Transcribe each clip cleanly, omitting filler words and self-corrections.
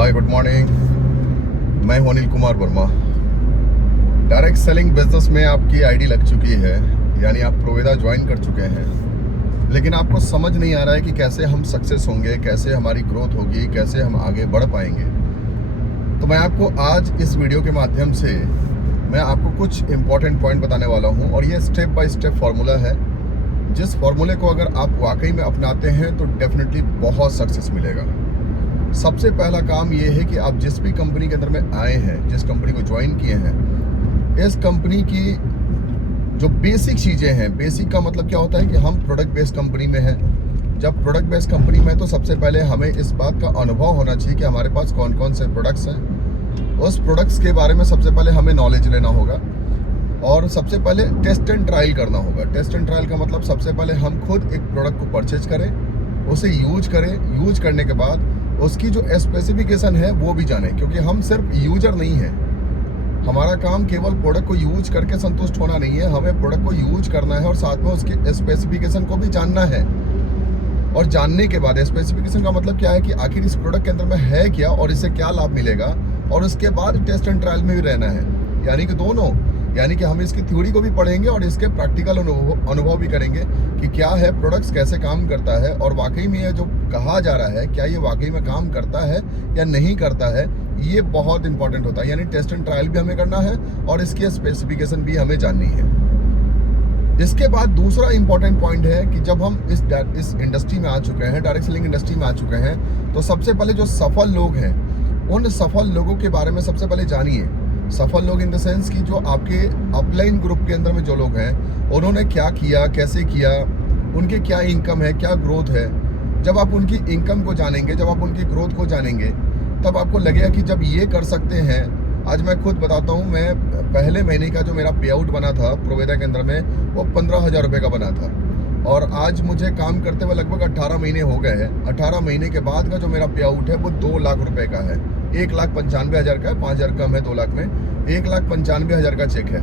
Hi good morning. मैं हूं Anil Kumar Verma. Direct selling business में आपकी आईडी लग चुकी है, यानी आप प्रोवेदा ज्वाइन कर चुके हैं, लेकिन आपको समझ नहीं आ रहा है कि कैसे हम सक्सेस होंगे, कैसे हमारी ग्रोथ होगी, कैसे हम आगे बढ़ पाएंगे। तो मैं आपको आज इस वीडियो के माध्यम से मैं आपको कुछ इंपॉर्टेंट पॉइंट बताने वाला हूं, और ये स्टेप बाय स्टेप फार्मूला है। जिस फार्मूले को अगर आप वाकई में अपनाते हैं तो डेफिनेटली बहुत सक्सेस मिलेगा। सबसे पहला काम ये है कि आप जिस भी कंपनी के अंदर में आए हैं, जिस कंपनी को ज्वाइन किए हैं, इस कंपनी की जो बेसिक चीज़ें हैं, बेसिक का मतलब क्या होता है कि हम प्रोडक्ट बेस्ड कंपनी में हैं। जब प्रोडक्ट बेस्ड कंपनी में तो सबसे पहले हमें इस बात का अनुभव होना चाहिए कि हमारे पास कौन कौन से प्रोडक्ट्स हैं। उस प्रोडक्ट्स के बारे में सबसे पहले हमें नॉलेज लेना होगा, और सबसे पहले टेस्ट एंड ट्रायल करना होगा। टेस्ट एंड ट्रायल का मतलब सबसे पहले हम खुद एक प्रोडक्ट को परचेज करें, उसे यूज करें, यूज करने के बाद उसकी जो स्पेसिफिकेशन है वो भी जानें, क्योंकि हम सिर्फ यूजर नहीं हैं। हमारा काम केवल प्रोडक्ट को यूज करके संतुष्ट होना नहीं है, हमें प्रोडक्ट को यूज करना है और साथ में उसके स्पेसिफिकेशन को भी जानना है। और जानने के बाद स्पेसिफिकेशन का मतलब क्या है कि आखिर इस प्रोडक्ट के अंदर में है क्या और इससे क्या लाभ मिलेगा, और उसके बाद टेस्ट एंड ट्रायल में भी रहना है। यानी कि दोनों, यानी कि हम इसकी थ्योरी को भी पढ़ेंगे और इसके प्रैक्टिकल अनुभव भी करेंगे कि क्या है प्रोडक्ट्स, कैसे काम करता है, और वाकई में ये जो कहा जा रहा है क्या ये वाकई में काम करता है या नहीं करता है। ये बहुत इंपॉर्टेंट होता है। यानी टेस्ट एंड ट्रायल भी हमें करना है और इसकी स्पेसिफिकेशन भी हमें जाननी है। इसके बाद दूसरा इंपॉर्टेंट पॉइंट है कि जब हम इस इंडस्ट्री में आ चुके हैं, डायरेक्ट सेलिंग इंडस्ट्री में आ चुके हैं, तो सबसे पहले जो सफल लोग हैं उन सफल लोगों के बारे में सबसे पहले जानिए। सफल लोग इन द सेंस कि जो आपके अपलाइन ग्रुप के अंदर में जो लोग हैं, उन्होंने क्या किया, कैसे किया, उनके क्या इनकम है, क्या ग्रोथ है। जब आप उनकी इनकम को जानेंगे, जब आप उनकी ग्रोथ को जानेंगे, तब आपको लगेगा कि जब ये कर सकते हैं। आज मैं खुद बताता हूँ, मैं पहले महीने का जो मेरा पे आउट बना था प्रोवेदा के अंदर में, वो 15,000 रुपये का बना था, और आज मुझे काम करते हुए लगभग 18 महीने हो गए हैं। 18 महीने के बाद का जो मेरा पे आउट है वो 2 लाख रुपए का है। 1,95,000 का है, 5,000 कम है 2 लाख में। 1,95,000 का चेक है।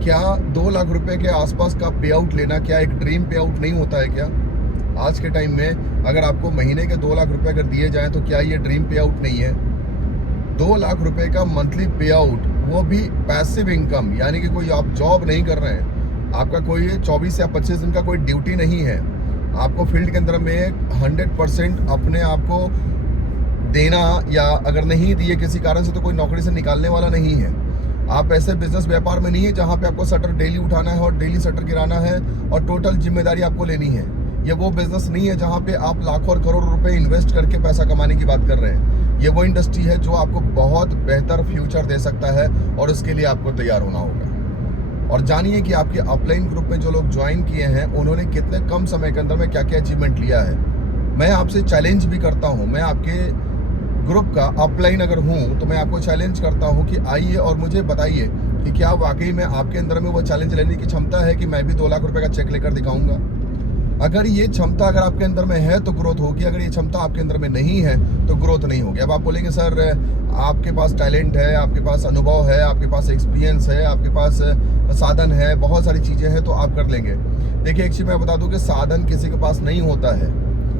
क्या 2 लाख रुपए के आसपास का पे आउट लेना क्या एक ड्रीम पे आउट नहीं होता है क्या? आज के टाइम में अगर आपको महीने के 2 लाख रुपए अगर दिए जाएं तो क्या ये ड्रीम पे आउट नहीं है? 2 लाख रुपए का मंथली पे आउट, वो भी पैसिव इनकम, यानी कि कोई आप जॉब नहीं कर रहे हैं, आपका कोई 24 या 25 दिन का कोई ड्यूटी नहीं है, आपको फील्ड के अंदर में 100% अपने आप को देना, या अगर नहीं दिए किसी कारण से तो कोई नौकरी से निकालने वाला नहीं है। आप ऐसे बिजनेस व्यापार में नहीं है जहां पे आपको शटर डेली उठाना है और डेली शटर गिराना है और टोटल जिम्मेदारी आपको लेनी है। ये वो बिजनेस नहीं है जहां पे आप लाखों और करोड़ों रुपए इन्वेस्ट करके पैसा कमाने की बात कर रहे हैं। ये वो इंडस्ट्री है जो आपको बहुत बेहतर फ्यूचर दे सकता है, और उसके लिए आपको तैयार होना होगा। और जानिए कि आपके अपलाइन ग्रुप में जो लोग ज्वाइन किए हैं उन्होंने कितने कम समय के अंदर में क्या क्या अचीवमेंट लिया है। मैं आपसे चैलेंज भी करता हूँ, मैं आपके ग्रुप का अपलाइन अगर हूँ तो मैं आपको चैलेंज करता हूँ कि आइए और मुझे बताइए कि क्या वाकई में आपके अंदर में वो चैलेंज लेने की क्षमता है कि मैं भी 2 लाख रुपए का चेक लेकर दिखाऊंगा। अगर ये क्षमता अगर आपके अंदर में है तो ग्रोथ होगी, अगर ये क्षमता आपके अंदर में नहीं है तो ग्रोथ नहीं होगी। अब आप बोलेंगे सर आपके पास टैलेंट है, आपके पास अनुभव है, आपके पास एक्सपीरियंस है, आपके पास साधन है, बहुत सारी चीज़ें हैं तो आप कर लेंगे। देखिए एक चीज़ मैं बता दूं कि साधन किसी के पास नहीं होता है।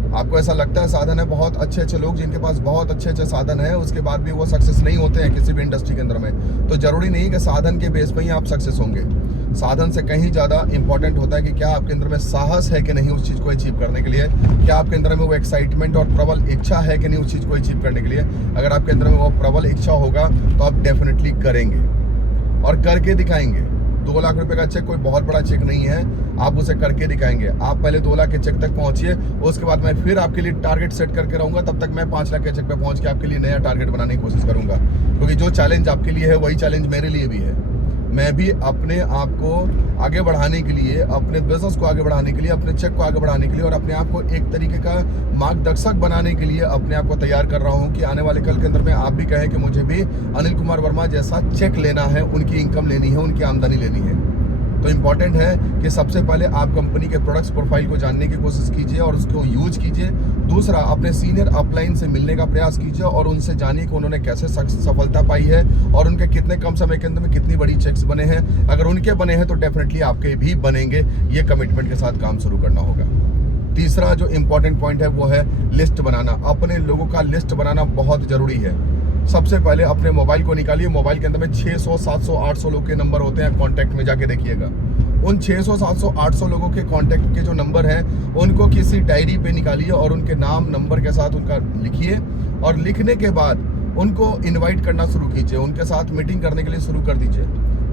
आपको ऐसा लगता है साधन है, बहुत अच्छे अच्छे लोग जिनके पास बहुत अच्छे अच्छे साधन है उसके बाद भी वो सक्सेस नहीं होते हैं किसी भी इंडस्ट्री के अंदर में। तो जरूरी नहीं कि साधन के बेस पर ही आप सक्सेस होंगे। साधन से कहीं ज़्यादा इंपॉर्टेंट होता है कि क्या आपके अंदर में साहस है कि नहीं उस चीज़ को अचीव करने के लिए, क्या आपके अंदर में वो एक्साइटमेंट और प्रबल इच्छा है कि नहीं उस चीज़ को अचीव करने के लिए। अगर आपके अंदर में वो प्रबल इच्छा होगा तो आप डेफिनेटली करेंगे और करके दिखाएंगे। 2 लाख रुपए का चेक कोई बहुत बड़ा चेक नहीं है, आप उसे करके दिखाएंगे। आप पहले 2 लाख के चेक तक पहुंचिए, उसके बाद मैं फिर आपके लिए टारगेट सेट करके रहूंगा। तब तक मैं 5 लाख के चेक पे पहुंच के आपके लिए नया टारगेट बनाने की कोशिश करूंगा, क्योंकि जो चैलेंज आपके लिए है वही चैलेंज मेरे लिए भी है। मैं भी अपने आप को आगे बढ़ाने के लिए, अपने बिजनेस को आगे बढ़ाने के लिए, अपने चेक को आगे बढ़ाने के लिए और अपने आप को एक तरीके का मार्गदर्शक बनाने के लिए अपने आप को तैयार कर रहा हूं कि आने वाले कल के अंदर में आप भी कहें कि मुझे भी अनिल कुमार वर्मा जैसा चेक लेना है, उनकी इनकम लेनी है, उनकी आमदनी लेनी है। तो इम्पॉर्टेंट है कि सबसे पहले आप कंपनी के प्रोडक्ट्स प्रोफाइल को जानने की कोशिश कीजिए और उसको यूज कीजिए। दूसरा, अपने सीनियर अपलाइन से मिलने का प्रयास कीजिए और उनसे जानिए कि उन्होंने कैसे सफलता पाई है और उनके कितने कम समय के अंदर में कितनी बड़ी चेक्स बने हैं। अगर उनके बने हैं तो डेफिनेटली आपके भी बनेंगे। ये कमिटमेंट के साथ काम शुरू करना होगा। तीसरा जो इम्पोर्टेंट पॉइंट है वो है लिस्ट बनाना। अपने लोगों का लिस्ट बनाना बहुत ज़रूरी है। सबसे पहले अपने मोबाइल को निकालिए। मोबाइल के अंदर में 600, 700, 800 लोग के नंबर होते हैं। कॉन्टैक्ट में जाके देखिएगा, उन 600, 700, 800 लोगों के कॉन्टैक्ट के जो नंबर हैं उनको किसी डायरी पे निकालिए और उनके नाम नंबर के साथ उनका लिखिए, और लिखने के बाद उनको इनवाइट करना शुरू कीजिए, उनके साथ मीटिंग करने के लिए शुरू कर दीजिए।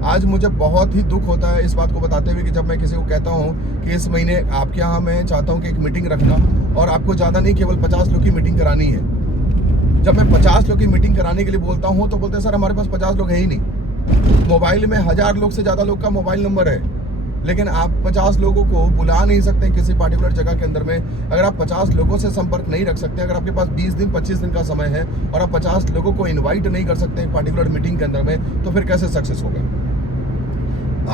आज मुझे बहुत ही दुख होता है इस बात को बताते हुए कि जब मैं किसी को कहता हूँ कि इस महीने आपके यहाँ मैं चाहता हूँ कि एक मीटिंग रखना, और आपको ज़्यादा नहीं, केवल 50 लोग की मीटिंग करानी है। जब मैं 50 लोग की मीटिंग कराने के लिए बोलता हूँ तो बोलते हैं सर हमारे पास 50 लोग है ही नहीं। मोबाइल में 1000 लोग से ज़्यादा लोग का मोबाइल नंबर है, लेकिन आप 50 लोगों को बुला नहीं सकते किसी पार्टिकुलर जगह के अंदर में। अगर आप 50 लोगों से संपर्क नहीं रख सकते, अगर आपके पास 20 दिन 25 दिन का समय है और आप 50 लोगों को इनवाइट नहीं कर सकते एक पार्टिकुलर मीटिंग के अंदर में, तो फिर कैसे सक्सेस होगा?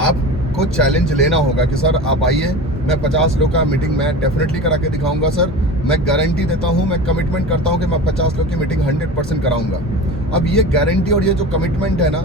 आपको चैलेंज लेना होगा कि सर आप आइए, मैं 50 लोग का मीटिंग मैं डेफिनेटली करा के दिखाऊंगा सर। मैं गारंटी देता हूं, मैं कमिटमेंट करता हूं कि मैं 50 लोग की मीटिंग 100% कराऊंगा। अब ये गारंटी और ये जो कमिटमेंट है ना,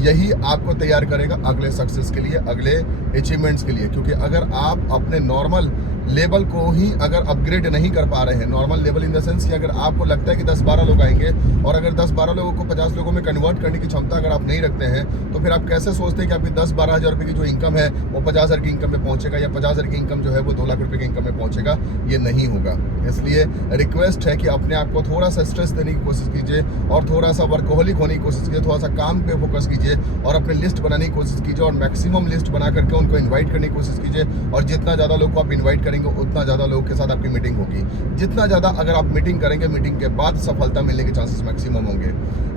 यही आपको तैयार करेगा अगले सक्सेस के लिए, अगले अचीवमेंट्स के लिए। क्योंकि अगर आप अपने नॉर्मल लेवल को ही अगर अपग्रेड नहीं कर पा रहे हैं, normal level in the sense कि अगर आपको लगता है कि 10-12 लोग आएंगे और अगर 10-12 लोगों को 50 लोगों में कन्वर्ट करने की क्षमता अगर आप नहीं रखते हैं, तो फिर आप कैसे सोचते हैं कि आपकी 10-12 हज़ार रुपये की जो इनकम है वो 50 हज़ार की इनकम में पहुंचेगा, या 50 हज़ार की इनकम जो है वो 2 लाख रुपये की इनकम में पहुंचेगा? ये नहीं होगा। इसलिए रिक्वेस्ट है कि अपने आप को थोड़ा सा स्ट्रेस देने की कोशिश कीजिए और थोड़ा सा वर्कहोलिक होने की कोशिश कीजिए, थोड़ा सा काम पे फोकस कीजिए और अपने लिस्ट बनाने की कोशिश कीजिए और मैक्सिमम लिस्ट बना करके उनको इन्वाइट करने की कोशिश कीजिए। और जितना ज़्यादा लोग को आप इन्वाइट करेंगे उतना ज़्यादा लोगों के साथ आपकी मीटिंग होगी। जितना ज़्यादा अगर आप मीटिंग करेंगे, मीटिंग के बाद सफलता मिलने के चांसेस मैक्सिमम होंगे।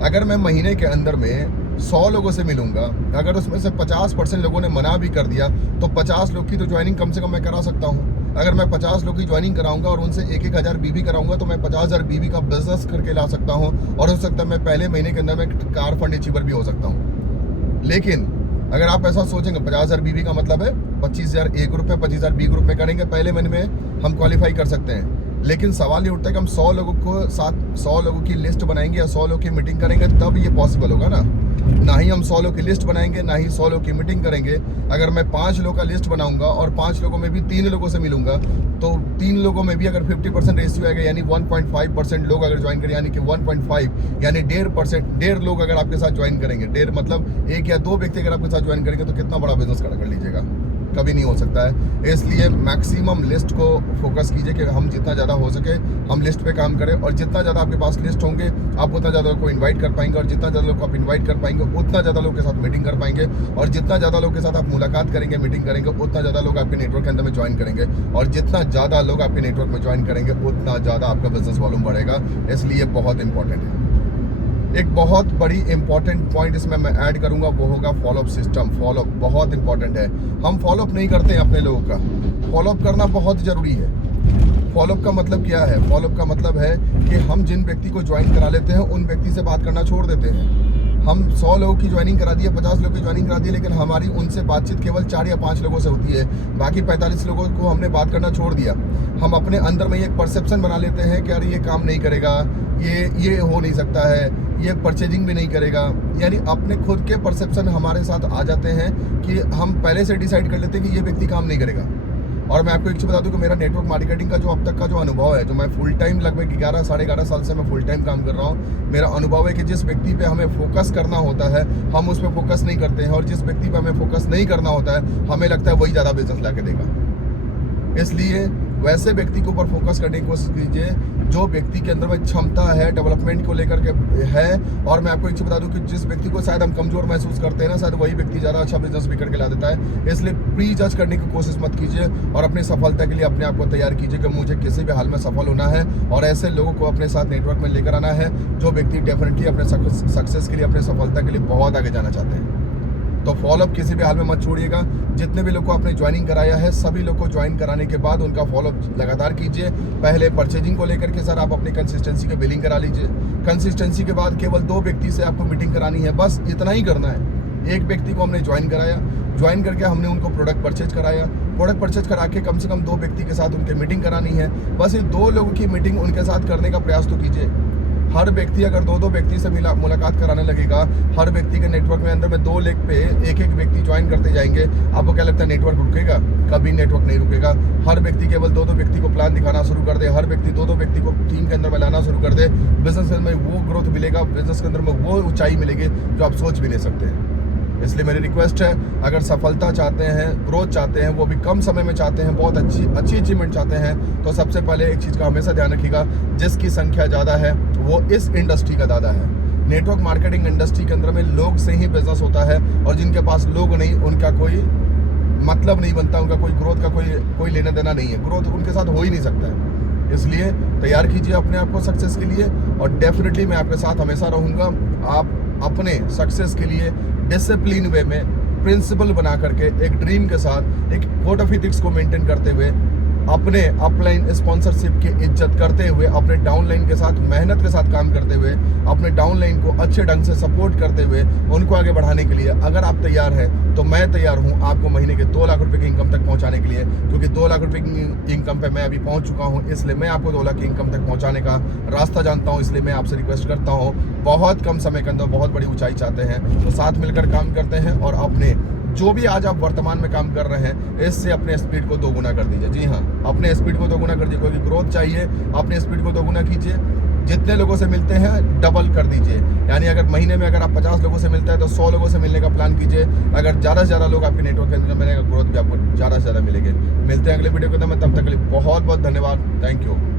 अगर मैं महीने के अंदर में 100 लोगों से मिलूंगा, अगर उसमें से 50% लोगों ने मना भी कर दिया, तो 50 लोग की तो ज्वाइनिंग कम से कम मैं करा सकता हूँ। अगर मैं 50 लोग की ज्वाइनिंग कराऊंगा और उनसे 1-1 हज़ार बीबी कराऊंगा, तो मैं 50,000 बीबी का बिजनेस करके ला सकता हूँ, और हो सकता है मैं पहले महीने के अंदर में कार फंड अचीवर भी हो सकता हूँ। लेकिन अगर आप ऐसा सोचेंगे 50,000 बीबी का मतलब है 25,000 एक ग्रुप में, 25,000 बी ग्रुप में करेंगे, पहले महीने में हम क्वालिफाई कर सकते हैं। लेकिन सवाल ये उठता है कि हम 100 लोगों को साथ 100 लोगों की लिस्ट बनाएंगे या 100 लोग की मीटिंग करेंगे, तब ये पॉसिबल होगा ना। ना ही हम 100 लोग की लिस्ट बनाएंगे, ना ही 100 लोग की मीटिंग करेंगे। अगर मैं 5 लोगों का लिस्ट बनाऊंगा और 5 लोगों में भी 3 लोगों से मिलूंगा, तो 3 लोगों में भी अगर 50% रेशियो आएगा, यानी 1.5% लोग अगर ज्वाइन करें, यानी कि 1.5 यानी 1.5% लोग अगर आपके साथ ज्वाइन करेंगे, 1.5 मतलब 1 या 2 व्यक्ति अगर आपके साथ ज्वाइन करेंगे, तो कितना बड़ा बिजनेस खड़ा कर लीजिएगा? कभी नहीं हो सकता है। इसलिए मैक्सिमम लिस्ट को फोकस कीजिए कि हम जितना ज़्यादा हो सके हम लिस्ट पे काम करें, और जितना ज़्यादा आपके पास लिस्ट होंगे आप उतना ज़्यादा लोग को इनवाइट कर पाएंगे, और जितना ज़्यादा लोग को आप इनवाइट कर पाएंगे उतना ज़्यादा लोग के साथ मीटिंग कर पाएंगे, और जितना ज़्यादा लोग के साथ आप मुलाकात करेंगे, मीटिंग करेंगे, उतना ज़्यादा लोग आपके नेटवर्क के अंदर में ज्वाइन करेंगे, और जितना ज़्यादा लोग आपके नेटवर्क में ज्वाइन करेंगे उतना ज़्यादा आपका बिजनेस वॉल्यूम बढ़ेगा। इसलिए बहुत इंपॉर्टेंट है। एक बहुत बड़ी इंपॉर्टेंट पॉइंट इसमें मैं ऐड करूंगा, वो होगा फॉलोअप सिस्टम। फॉलोअप बहुत इंपॉर्टेंट है। हम फॉलोअप नहीं करते हैं अपने लोगों का। फॉलोअप करना बहुत ज़रूरी है। फॉलोअप का मतलब क्या है? फॉलोअप का मतलब है कि हम जिन व्यक्ति को ज्वाइन करा लेते हैं उन व्यक्ति से बात करना छोड़ देते हैं। हम 100 लोगों की ज्वाइनिंग करा दी है, 50 लोगों की ज्वाइनिंग करा दी है, लेकिन हमारी उनसे बातचीत केवल 4 या 5 लोगों से होती है। बाकी 45 लोगों को हमने बात करना छोड़ दिया। हम अपने अंदर में एक परसेप्शन बना लेते हैं कि अरे ये काम नहीं करेगा, ये हो नहीं सकता है, ये परचेजिंग भी नहीं करेगा। यानी अपने खुद के परसेप्शन हमारे साथ आ जाते हैं कि हम पहले से डिसाइड कर लेते हैं कि ये व्यक्ति काम नहीं करेगा। और मैं आपको एक चीज़ बता दूं कि मेरा नेटवर्क मार्केटिंग का जो अब तक का जो अनुभव है, जो मैं फुल टाइम लगभग 11 साढ़े 11 साल से मैं फुल टाइम काम कर रहा हूँ, मेरा अनुभव है कि जिस व्यक्ति पे हमें फोकस करना होता है हम उस पर फोकस नहीं करते हैं, और जिस व्यक्ति पे हमें फोकस नहीं करना होता है हमें लगता है वही ज़्यादा बिजनेस ला के देगा। इसलिए वैसे व्यक्ति के ऊपर फोकस करने की कोशिश कीजिए जो व्यक्ति के अंदर में क्षमता है, डेवलपमेंट को लेकर के है। और मैं आपको एक चीज़ बता दूं कि जिस व्यक्ति को शायद हम कमजोर महसूस करते हैं ना, शायद वही व्यक्ति ज़्यादा अच्छा बिजनेस भी करके ला देता है। इसलिए प्री जज करने की कोशिश मत कीजिए और अपनी सफलता के लिए अपने आप को तैयार कीजिए कि मुझे किसी भी हाल में सफल होना है, और ऐसे लोगों को अपने साथ नेटवर्क में लेकर आना है जो व्यक्ति डेफिनेटली अपने सक्सेस के लिए, अपने सफलता के लिए बहुत आगे जाना चाहते हैं। तो फॉलोअप किसी भी हाल में मत छोड़िएगा। जितने भी लोग को आपने ज्वाइनिंग कराया है सभी लोग को ज्वाइन कराने के बाद उनका फॉलोअप लगातार कीजिए। पहले परचेजिंग को लेकर के सर आप अपनी कंसिस्टेंसी की बिलिंग करा लीजिए। कंसिस्टेंसी के बाद केवल 2 व्यक्ति से आपको मीटिंग करानी है, बस इतना ही करना है। एक व्यक्ति को हमने ज्वाइन कराया, ज्वाइन करके हमने उनको प्रोडक्ट परचेज कराया, प्रोडक्ट परचेज करा के कम से कम 2 व्यक्ति के साथ उनके मीटिंग करानी है। बस ये 2 लोगों की मीटिंग उनके साथ करने का प्रयास तो कीजिए। हर व्यक्ति अगर 2-2 व्यक्ति से मुलाकात कराने लगेगा, हर व्यक्ति के नेटवर्क में अंदर में 2 लेग पे एक व्यक्ति ज्वाइन करते जाएंगे, आपको क्या लगता है नेटवर्क रुकेगा? कभी नेटवर्क नहीं रुकेगा। हर व्यक्ति केवल 2-2 व्यक्ति को प्लान दिखाना शुरू कर दे, हर व्यक्ति 2-2 व्यक्ति को टीम के अंदर में लाना शुरू कर दे, बिजनेस में वो ग्रोथ मिलेगा, बिजनेस के अंदर में वो ऊंचाई मिलेगी जो आप सोच भी नहीं सकते। इसलिए मेरी रिक्वेस्ट है, अगर सफलता चाहते हैं, ग्रोथ चाहते हैं, वो भी कम समय में चाहते हैं, बहुत अच्छी अचीवमेंट चाहते हैं, तो सबसे पहले एक चीज़ का हमेशा ध्यान रखिएगा, जिसकी संख्या ज़्यादा है वो इस इंडस्ट्री का दादा है। नेटवर्क मार्केटिंग इंडस्ट्री के अंदर में लोग से ही बिजनेस होता है, और जिनके पास लोग नहीं, उनका कोई मतलब नहीं बनता, उनका कोई ग्रोथ का कोई लेना देना नहीं है, ग्रोथ उनके साथ हो ही नहीं सकता है। इसलिए तैयार कीजिए अपने आप को सक्सेस के लिए, और डेफिनेटली मैं आपके साथ हमेशा रहूँगा। आप अपने सक्सेस के लिए डिसिप्लिन वे में प्रिंसिपल बना करके, एक ड्रीम के साथ, एक कोड ऑफ एथिक्स को मेंटेन करते हुए, अपने अपलाइन स्पॉन्सरशिप की इज्जत करते हुए, अपने डाउनलाइन के साथ मेहनत के साथ काम करते हुए, अपने डाउनलाइन को अच्छे ढंग से सपोर्ट करते हुए उनको आगे बढ़ाने के लिए अगर आप तैयार हैं तो मैं तैयार हूं आपको महीने के 2 लाख रुपए की इनकम तक पहुंचाने के लिए, क्योंकि 2 लाख रुपए की इनकम पे मैं अभी पहुंच चुका हूं। इसलिए मैं आपको 2 लाख की इनकम तक पहुंचाने का रास्ता जानता हूं। इसलिए मैं आपसे रिक्वेस्ट करता हूं, बहुत कम समय के अंदर बहुत बड़ी ऊंचाई चाहते हैं तो साथ मिलकर काम करते हैं, और अपने जो भी आज आप वर्तमान में काम कर रहे हैं, इससे अपने स्पीड को 2 गुना कर दीजिए। जी हाँ, अपने स्पीड को 2 गुना कर दीजिए, क्योंकि ग्रोथ चाहिए, अपने स्पीड को 2 गुना कीजिए। जितने लोगों से मिलते हैं डबल कर दीजिए, यानी अगर महीने में अगर आप 50 लोगों से मिलते हैं तो 100 लोगों से मिलने का प्लान कीजिए। अगर ज़्यादा से ज़्यादा लोग आपके नेटवर्क के अंदर मिलेगा, ग्रोथ भी आपको ज़्यादा से ज़्यादा मिलेंगे। मिलते हैं अगले वीडियो के अंदर में, तब तक के लिए बहुत बहुत धन्यवाद। Thank you.